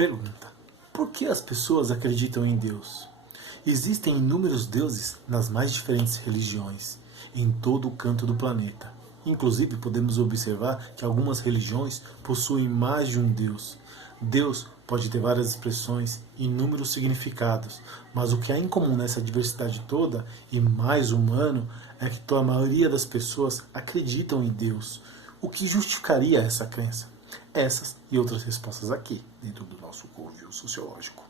Pergunta: por que as pessoas acreditam em Deus? Existem inúmeros deuses nas mais diferentes religiões, em todo o canto do planeta. Inclusive, podemos observar que algumas religiões possuem mais de um Deus. Deus pode ter várias expressões, inúmeros significados, mas o que há em comum nessa diversidade toda, e mais humano, é que a maioria das pessoas acreditam em Deus. O que justificaria essa crença? Essas e outras respostas aqui, dentro do nosso Covil Sociológico.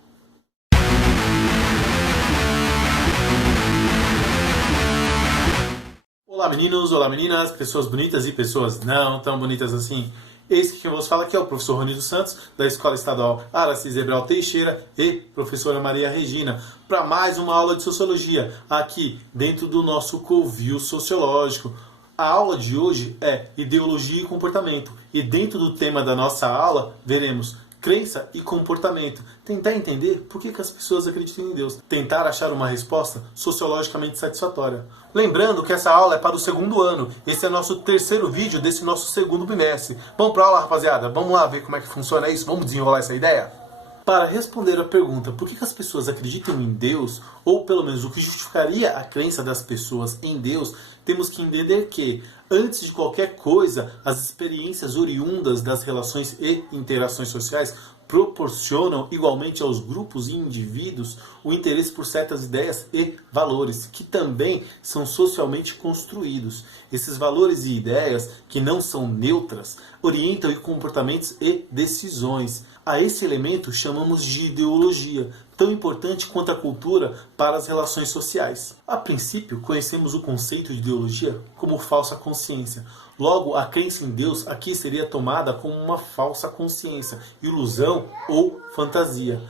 Olá meninos, olá meninas, pessoas bonitas e pessoas não tão bonitas assim. Esse que vos fala aqui é o professor Rony dos Santos, da Escola Estadual Aracis Ebral Teixeira e professora Maria Regina, para mais uma aula de Sociologia, aqui dentro do nosso Covil Sociológico. A aula de hoje é Ideologia e Comportamento, e dentro do tema da nossa aula, veremos crença e comportamento. Tentar entender por que as pessoas acreditam em Deus. Tentar achar uma resposta sociologicamente satisfatória. Lembrando que essa aula é para o segundo ano. Esse é o nosso terceiro vídeo desse nosso segundo bimestre. Vamos para a aula, rapaziada? Vamos lá ver como é que funciona isso? Vamos desenrolar essa ideia? Para responder a pergunta por que as pessoas acreditam em Deus, ou pelo menos o que justificaria a crença das pessoas em Deus, temos que entender que, antes de qualquer coisa, as experiências oriundas das relações e interações sociais proporcionam igualmente aos grupos e indivíduos o interesse por certas ideias e valores, que também são socialmente construídos. Esses valores e ideias, que não são neutras, orientam comportamentos e decisões. A esse elemento chamamos de ideologia, tão importante quanto a cultura para as relações sociais. A princípio, conhecemos o conceito de ideologia como falsa consciência. Logo, a crença em Deus aqui seria tomada como uma falsa consciência, ilusão ou fantasia.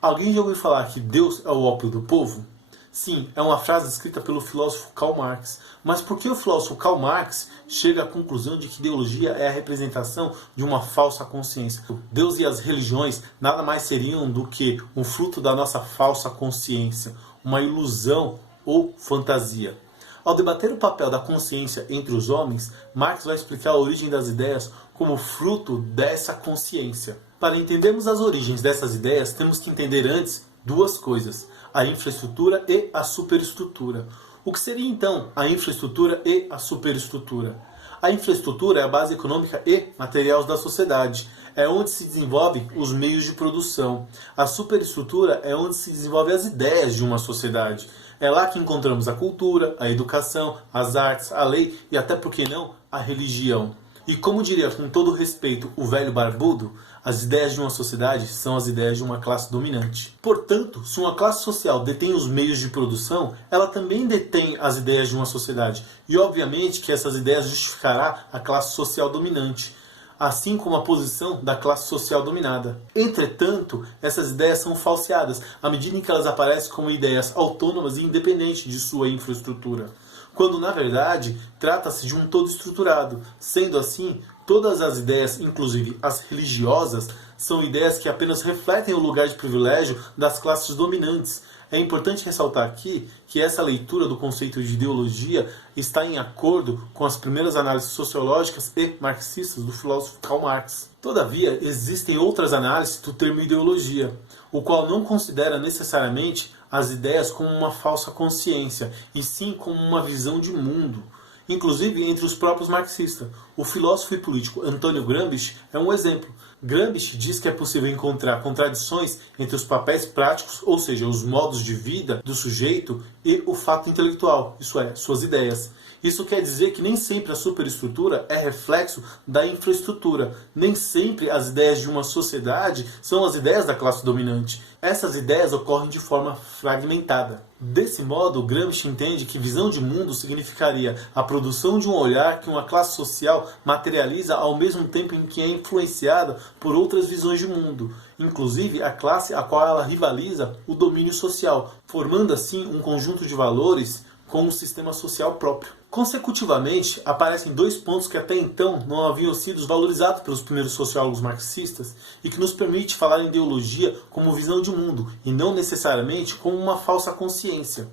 Alguém já ouviu falar que Deus é o ópio do povo? Sim, é uma frase escrita pelo filósofo Karl Marx. Mas por que o filósofo Karl Marx chega à conclusão de que ideologia é a representação de uma falsa consciência? Deus e as religiões nada mais seriam do que um fruto da nossa falsa consciência, uma ilusão ou fantasia. Ao debater o papel da consciência entre os homens, Marx vai explicar a origem das ideias como fruto dessa consciência. Para entendermos as origens dessas ideias, temos que entender antes duas coisas: a infraestrutura e a superestrutura. O que seria então a infraestrutura e a superestrutura? A infraestrutura é a base econômica e material da sociedade. É onde se desenvolvem os meios de produção. A superestrutura é onde se desenvolvem as ideias de uma sociedade. É lá que encontramos a cultura, a educação, as artes, a lei e até, por que não, a religião. E como diria com todo respeito o velho barbudo, as ideias de uma sociedade são as ideias de uma classe dominante. Portanto, se uma classe social detém os meios de produção, ela também detém as ideias de uma sociedade. E obviamente que essas ideias justificará a classe social dominante, assim como a posição da classe social dominada. Entretanto, essas ideias são falseadas à medida em que elas aparecem como ideias autônomas e independentes de sua infraestrutura, quando na verdade trata-se de um todo estruturado. Sendo assim, todas as ideias, inclusive as religiosas, são ideias que apenas refletem o lugar de privilégio das classes dominantes. É importante ressaltar aqui que essa leitura do conceito de ideologia está em acordo com as primeiras análises sociológicas e marxistas do filósofo Karl Marx. Todavia, existem outras análises do termo ideologia, o qual não considera necessariamente as ideias como uma falsa consciência, e sim como uma visão de mundo. Inclusive entre os próprios marxistas. O filósofo e político Antônio Gramsci é um exemplo. Gramsci diz que é possível encontrar contradições entre os papéis práticos, ou seja, os modos de vida do sujeito, e o fato intelectual, isso é, suas ideias. Isso quer dizer que nem sempre a superestrutura é reflexo da infraestrutura. Nem sempre as ideias de uma sociedade são as ideias da classe dominante. Essas ideias ocorrem de forma fragmentada. Desse modo, Gramsci entende que visão de mundo significaria a produção de um olhar que uma classe social materializa ao mesmo tempo em que é influenciada por outras visões de mundo, inclusive a classe a qual ela rivaliza o domínio social, formando assim um conjunto de valores com um sistema social próprio. Consecutivamente, aparecem dois pontos que até então não haviam sido valorizados pelos primeiros sociólogos marxistas e que nos permite falar em ideologia como visão de mundo e não necessariamente como uma falsa consciência.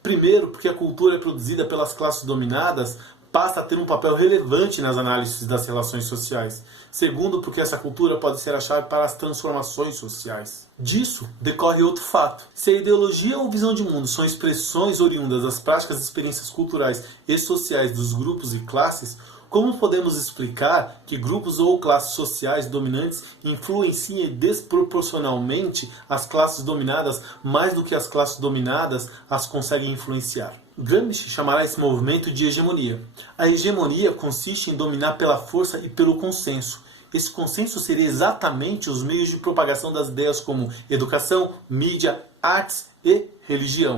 Primeiro, porque a cultura é produzida pelas classes dominadas passa a ter um papel relevante nas análises das relações sociais. Segundo, porque essa cultura pode ser a chave para as transformações sociais. Disso decorre outro fato. Se a ideologia ou visão de mundo são expressões oriundas das práticas e experiências culturais e sociais dos grupos e classes, como podemos explicar que grupos ou classes sociais dominantes influenciem desproporcionalmente as classes dominadas mais do que as classes dominadas as conseguem influenciar? Gramsci chamará esse movimento de hegemonia. A hegemonia consiste em dominar pela força e pelo consenso. Esse consenso seria exatamente os meios de propagação das ideias como educação, mídia, artes e religião.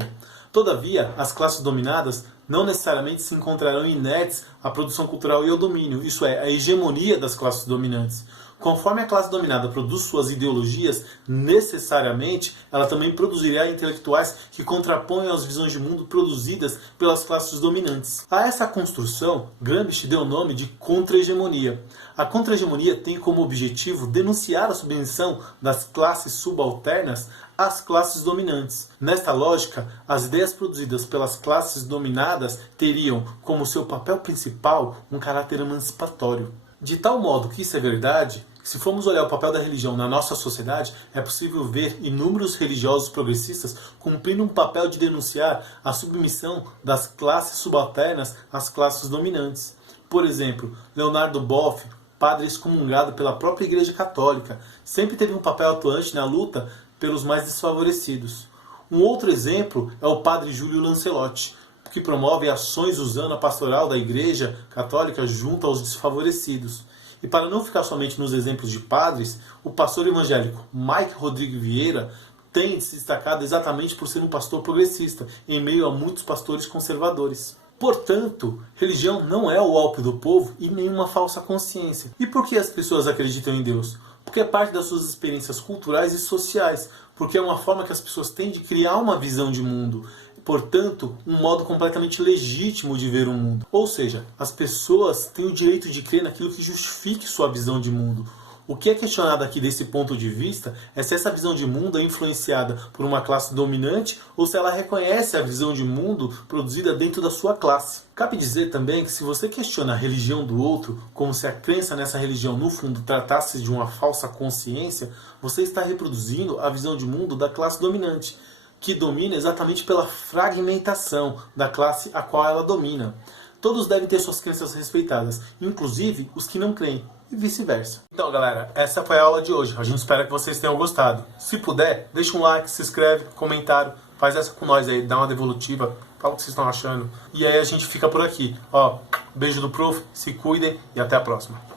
Todavia, as classes dominadas não necessariamente se encontrarão inertes à produção cultural e ao domínio, isso é, à hegemonia das classes dominantes. Conforme a classe dominada produz suas ideologias, necessariamente ela também produzirá intelectuais que contraponham as visões de mundo produzidas pelas classes dominantes. A essa construção, Gramsci deu o nome de contra-hegemonia. A contra-hegemonia tem como objetivo denunciar a submissão das classes subalternas às classes dominantes. Nesta lógica, as ideias produzidas pelas classes dominadas teriam como seu papel principal um caráter emancipatório. De tal modo que isso é verdade, se formos olhar o papel da religião na nossa sociedade, é possível ver inúmeros religiosos progressistas cumprindo um papel de denunciar a submissão das classes subalternas às classes dominantes. Por exemplo, Leonardo Boff, padre excomungado pela própria Igreja Católica, sempre teve um papel atuante na luta pelos mais desfavorecidos. Um outro exemplo é o padre Júlio Lancelotti, que promove ações usando a pastoral da Igreja Católica junto aos desfavorecidos. E para não ficar somente nos exemplos de padres, o pastor evangélico Mike Rodrigo Vieira tem se destacado exatamente por ser um pastor progressista, em meio a muitos pastores conservadores. Portanto, religião não é o ópio do povo e nenhuma falsa consciência. E por que as pessoas acreditam em Deus? Porque é parte das suas experiências culturais e sociais, porque é uma forma que as pessoas têm de criar uma visão de mundo. Portanto, um modo completamente legítimo de ver o mundo. Ou seja, as pessoas têm o direito de crer naquilo que justifique sua visão de mundo. O que é questionado aqui desse ponto de vista é se essa visão de mundo é influenciada por uma classe dominante ou se ela reconhece a visão de mundo produzida dentro da sua classe. Cabe dizer também que se você questiona a religião do outro, como se a crença nessa religião no fundo tratasse de uma falsa consciência, você está reproduzindo a visão de mundo da classe dominante, que domina exatamente pela fragmentação da classe a qual ela domina. Todos devem ter suas crenças respeitadas, inclusive os que não creem, e vice-versa. Então, galera, essa foi a aula de hoje. A gente espera que vocês tenham gostado. Se puder, deixa um like, se inscreve, comentário, faz essa com nós aí, dá uma devolutiva, fala o que vocês estão achando. E aí a gente fica por aqui. Ó, beijo do prof, se cuidem e até a próxima.